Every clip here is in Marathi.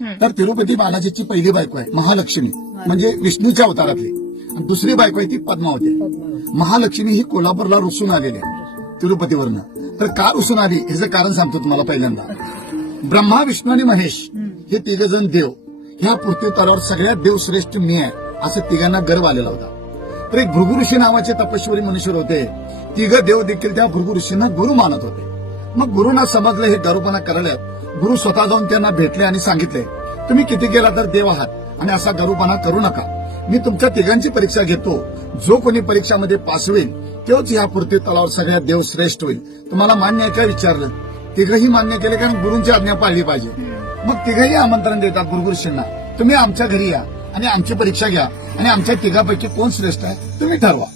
तर तिरुपती बालाजीची पहिली बायको आहे महालक्ष्मी, म्हणजे विष्णूच्या अवतारातली. आणि दुसरी बायको आहे ती पद्मावती. महालक्ष्मी ही कोल्हापूरला रुसून आलेली आहे तिरुपतीवरनं. तर का रुसून आली ह्याचं कारण सांगतो तुम्हाला. पहिल्यांदा ब्रह्मा, विष्णू आणि महेश हे तिघ जण देव, ह्या पृथ्वी तलावर सगळ्यात देव श्रेष्ठ मी आहे असं तिघांना गर्व आलेला होता. तर एक भृगु ऋषी नावाचे तपस्वी मनुष्य होते. तिघ देव देखील त्या भृगु ऋषींना गुरु मानत होते. मग गुरुना समजलं हे गर्वपणा करायला गुरु स्वतः जाऊन त्यांना भेटले आणि सांगितले, तुम्ही किती केला तर देव आहात आणि असा गर्वपणा करू नका. मी तुमच्या तिघांची परीक्षा घेतो. जो कोणी परीक्षामध्ये पास होईल तोच ह्या पृथ्वी तलावर सगळ्यात देव श्रेष्ठ होईल. तुम्हाला मान्य आहे का विचारलं. तिघही मान्य केले, कारण गुरूंची आज्ञा पाळली पाहिजे. मग तिघही आमंत्रण देतात गुरु ऋषींना, तुम्ही आमच्या घरी या आणि आमची परीक्षा घ्या आणि आमच्या तिघापैकी कोण श्रेष्ठ आहे तुम्ही ठरवा.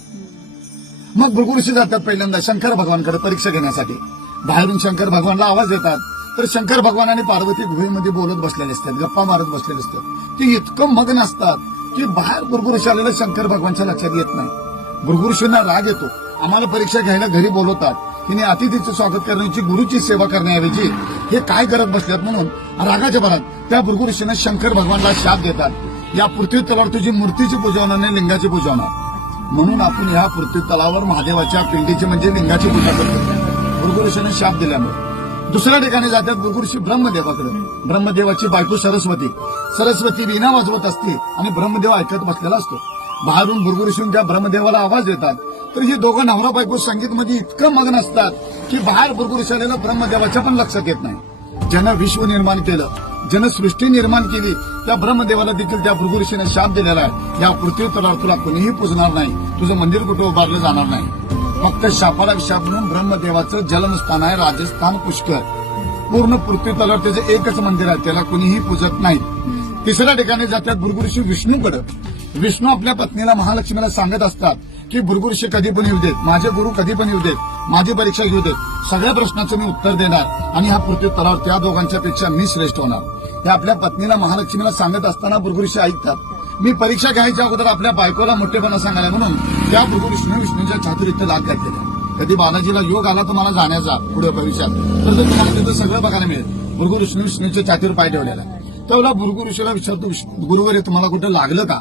मग भृगु ऋषी जातात पहिल्यांदा शंकर भगवानकडे परीक्षा घेण्यासाठी. बाहेरून शंकर भगवानला आवाज येतात. तर शंकर भगवान आणि पार्वती गुहेमध्ये बोलत बसलेले असतात, गप्पा मारत बसलेले असतात. ते इतकं मग्न असतात की बाहेर भृगु ऋषी आलेलं शंकर भगवानच्या लक्षात येत नाही. भृगु ऋषींना राग येतो. आम्हाला परीक्षा घ्यायला घरी बोलवतात, तिने अतिथीचं स्वागत करण्याची, गुरुची सेवा करण्याऐवजी हे काय करत बसल्यात म्हणून रागाच्या भरात त्या भृगु ऋषींना शंकर भगवानला शाप देतात. या पृथ्वी तलावर तुझी मूर्तीची पूजा होणार नाही, लिंगाची पूजा होणार. म्हणून आपण ह्या पृथ्वी तलावर महादेवाच्या पिंडीची म्हणजे लिंगाची पूजा करतो. भृगु ऋषीने शाप दिल्यामुळे दुसऱ्या ठिकाणी जातात भृगु ऋषी ब्रह्मदेवाकडे. ब्रह्मदेवाची बायको सरस्वती वीणा वाजवत असते आणि ब्रह्मदेव ऐकत बसलेला असतो. बाहेरून भृगु ऋषी त्या ब्रह्मदेवाला आवाज देतात. तर ही दोघं नवरा बायको संगीतमध्ये इतकं मग्न असतात की बाहेर भृगु ऋषी आलेलं ब्रह्मदेवाच्या पण लक्षात येत नाही. ज्यानं विश्व निर्माण केलं, ज्यानं सृष्टी निर्माण केली, त्या ब्रह्मदेवाला देखील त्या भृगु ऋषीने शाप दिलेला आहे, या पृथ्वी तलावर तुला कोणीही पूजणार नाही, तुझं मंदिर कुठं उभारलं जाणार नाही. फक्त शापाला शाप म्हणून ब्रह्मदेवाचं जन्मस्थान आहे राजस्थान पुष्कर. पूर्ण पृथ्वी तलावर त्याचं एकच मंदिर आहे, त्याला कुणीही पूजत नाही. तिसऱ्या ठिकाणी जातात भृगु ऋषी विष्णूकडे. विष्णू आपल्या पत्नीला महालक्ष्मीला सांगत असतात की भृगु ऋषी कधी पण येऊ देत, माझे गुरु कधी पण येऊ देत, माझी परीक्षा घेऊ देत, सगळ्या प्रश्नाचं मी उत्तर देणार आणि ह्या पृथ्वी तलावर त्या दोघांच्या पेक्षा मी श्रेष्ठ होणार. हे आपल्या पत्नीला महालक्ष्मीला सांगत असताना भृगु ऋषी ऐकतात. मी परीक्षा घ्यायच्या अगोदर आपल्या बायकोला मोठेपणा सांगायला म्हणून त्या भृगु ऋषीने विष्णूच्या छातीवर इथं लाग घातलेल्या. कधी बालाजीला योग आला तुम्हाला जाण्याचा पुढे भविष्यात तर तुम्हाला तिथं सगळं बघायला मिळेल. भृगु ऋषीने विष्णूच्या छातीवर पाय ठेवलेला. त्यावेळेला भृगु ऋषीला विचारतो, गुरुवर तुम्हाला कुठं लागलं का.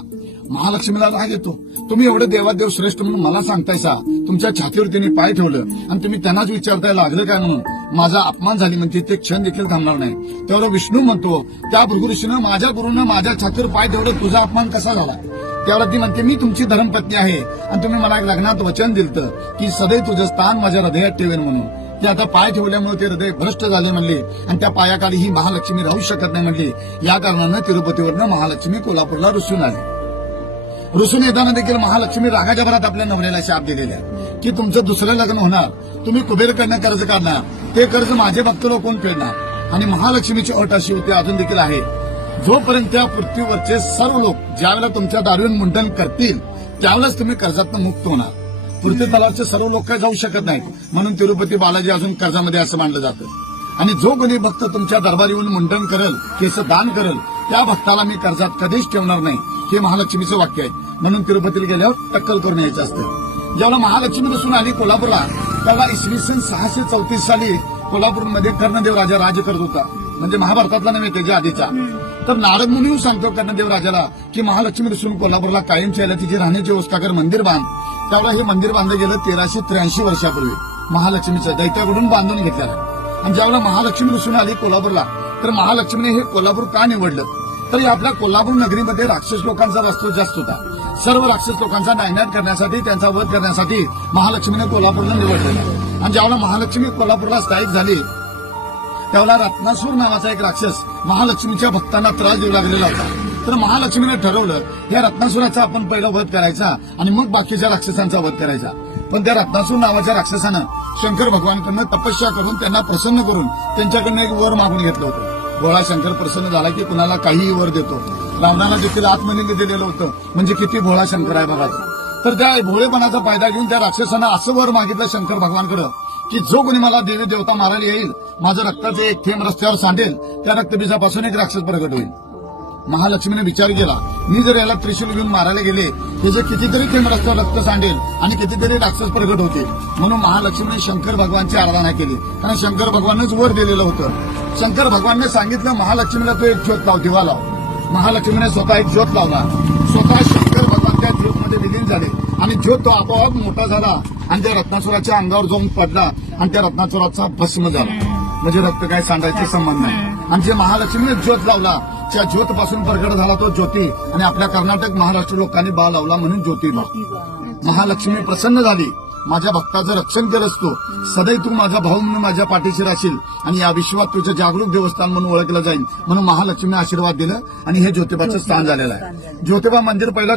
महालक्ष्मीला राग येतो, तुम्ही एवढं देवादेव श्रेष्ठ म्हणून मला सांगतायसा, तुमच्या छातीवर त्यांनी पाय ठेवलं आणि तुम्ही त्यांनाच विचारताय लागलं काय म्हणून. माझा अपमान झाली म्हणते, ते क्षण देखील थांबणार नाही. त्यावेळेला विष्णू म्हणतो, त्या भृगु ऋषीनं माझ्या गुरुनं माझ्या छातीवर पाय ठेवलं, तुझा अपमान कसा झाला. त्यावेळेला ती म्हणते, मी तुमची धर्मपत्नी आहे आणि तुम्ही मला लग्नात वचन दिलं की सदैव तुझं स्थान माझ्या हृदयात ठेवेन म्हणून. ते आता पाय ठेवल्यामुळे ते हृदय भ्रष्ट झाले म्हणले आणि त्या पायाखाली ही महालक्ष्मी राहू शकत नाही म्हणली. या कारणानं तिरुपतीवरनं महालक्ष्मी कोल्हापूरला रुसून आली. रुसून येताना देखील महालक्ष्मी रागाच्या भरात आपल्या नवऱ्याला शाप दिलेला आहे की तुमचं दुसरं लग्न होणार, तुम्ही कुबेरकडनं कर्ज काढणार, ते कर्ज माझे भक्त लोक कोण फेडणार. आणि महालक्ष्मीची अट अशी होती, अजून देखील आहे, जोपर्यंत त्या पृथ्वीवरचे सर्व लोक ज्यावेळेला तुमच्या दारूवर मुंडन करतील त्यावेळेस तुम्ही कर्जातून मुक्त होणार. पृथ्वी तलावरचे सर्व लोक काही जाऊ शकत नाहीत, म्हणून तिरुपती बालाजी अजून कर्जामध्ये असं मानलं जातं. आणि जो कोणी भक्त तुमच्या दरबार येऊन मुंडन करेल, केस दान करेल, त्या भक्ताला मी कर्जात कधीच ठेवणार नाही, हे महालक्ष्मीचं वाक्य आहे. म्हणून तिरुपतीला गेल्यावर टक्कल करून यायचं असतं. जेव्हा महालक्ष्मी रसून आली कोल्हापूरला, तेव्हा इसवी सन 634 साली कोल्हापूरमध्ये कर्णदेव राजा राज करत होता, म्हणजे महाभारतातला नव्हे त्याच्या आधीचा. तर नारद मुनी सांगतो कर्णदेव राजाला की महालक्ष्मी रसून कोल्हापूरला कायम यायला तिची राहण्याची व्यवस्था कर, मंदिर बांध. त्यावेळेला हे मंदिर बांधलं गेलं 1383 वर्षापूर्वी महालक्ष्मीचं दैत्याकडून बांधून घेतलेलं. आणि ज्यावेळेला महालक्ष्मी रसून आली कोल्हापूरला, तर महालक्ष्मीने हे कोल्हापूर का निवडलं, तर आपल्या कोल्हापूर नगरीमध्ये राक्षस लोकांचा वास्तव जास्त होता. सर्व राक्षस लोकांचा नायनाट करण्यासाठी, त्यांचा वध करण्यासाठी महालक्ष्मीने कोल्हापूरला निवडलेला. आणि ज्यावेळेला महालक्ष्मी कोल्हापूरला स्थायिक झाली त्यावेळेला रत्नासूर नावाचा एक राक्षस महालक्ष्मीच्या भक्तांना त्रास देऊ लागलेला होता. तर महालक्ष्मीने ठरवलं या रत्नासुराचा आपण पहिला वध करायचा आणि मग बाकीच्या राक्षसांचा वध करायचा. पण त्या रत्नासूर नावाच्या राक्षसानं शंकर भगवानकडनं तपस्या करून त्यांना प्रसन्न करून त्यांच्याकडनं एक वर मागून घेतलं होतं. भोळा शंकर प्रसन्न झाला की कुणाला काहीही वर देतो. रावणाला देखील आत्मलिंग दिलेलं होतं, म्हणजे किती भोळा शंकर आहे बघा. तर त्या भोळेपणाचा फायदा घेऊन त्या राक्षसानं असं वर मागितलं शंकर भगवानकडे की जो कोणी मला देवी देवता मारायला येईल, माझं रक्ताचं एक थेंब रस्त्यावर सांडेल, त्या रक्तबीजापासून एक राक्षस प्रगट होईल. महालक्ष्मीने विचार केला, मी जर याला त्रिशूल घेऊन मारायला गेले हे जे कितीतरी थेंब रस्त्यावर रक्त सांडेल आणि कितीतरी राक्षस प्रगट होते. म्हणून महालक्ष्मीने शंकर भगवानची आराधना केली. कारण शंकर भगवानच वर दिलेलं होतं. शंकर भगवानने सांगितलं महालक्ष्मीला तो एक ज्योत लाव, दिवा लाव. महालक्ष्मीने स्वतः एक ज्योत लावला. स्वतः शंकर भगवान त्या ज्योतमध्ये विलीन झाले आणि ज्योत तो आपोआप मोठा झाला आणि त्या रत्नासुराच्या अंगावर जाऊन पडला आणि त्या रत्नासुराचा भस्म झाला. म्हणजे रक्त काय सांडायचा संबंध नाही. आणि जे महालक्ष्मीने ज्योत लावला त्या ज्योतपासून प्रगट झाला तो ज्योती आणि आपल्या कर्नाटक महाराष्ट्र लोकांनी बा लावला म्हणून ज्योतिबा. महालक्ष्मी प्रसन्न झाली. माझ्या भक्ताचं रक्षण करस तू. सदैव तू माझा भाऊ म्हणून माझ्या पाठीशी राहशील आणि या विश्वात तुझं जागरूक देवस्थान म्हणून ओळखलं जाईल म्हणून महालक्ष्मीने आशीर्वाद दिला आणि हे ज्योतिबाचं स्थान झालेलं आहे. ज्योतिबा मंदिर पहिला